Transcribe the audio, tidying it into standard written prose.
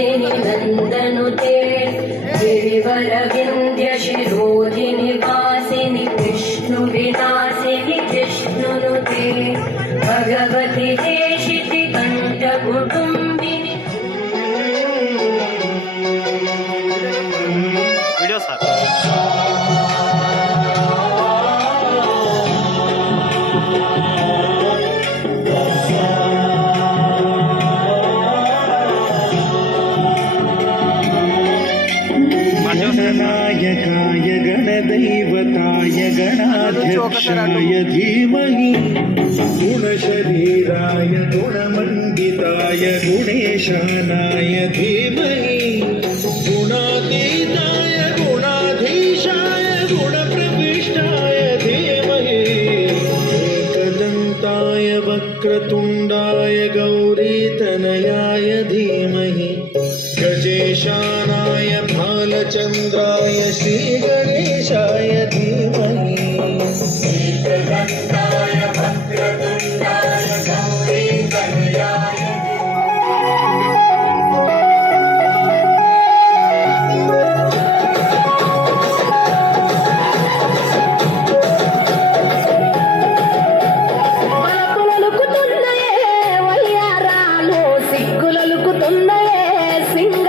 विनोदिनि नन्दनुते गिरिवरविन्द्यशिरोधिनि वासिनि विष्णुविनाशिनि जिष्णुनुते भगवति देशिति कण्ठकुटुम्बिनि गणनायकाय गणदैवताय गणाध्यक्षाय धीमहि गुणशरीराय गुणमण्डिताय गुणेशानाय धीमहि गुणातीताय गुणाधीशाय गुणप्रविष्टाय धीमहि एकदन्ताय वक्रतुण्डाय गौरीतनयाय धीमहि गजेशानाय भालचन्द्राय श्रीगणेशाय धीमहि एकदन्ताय वक्रतुण्डाय गौरीतनयाय వలపులలుకుతున్నాయే వయ్యారాలు సిగ్గులలుకుతున్నాయే సింగ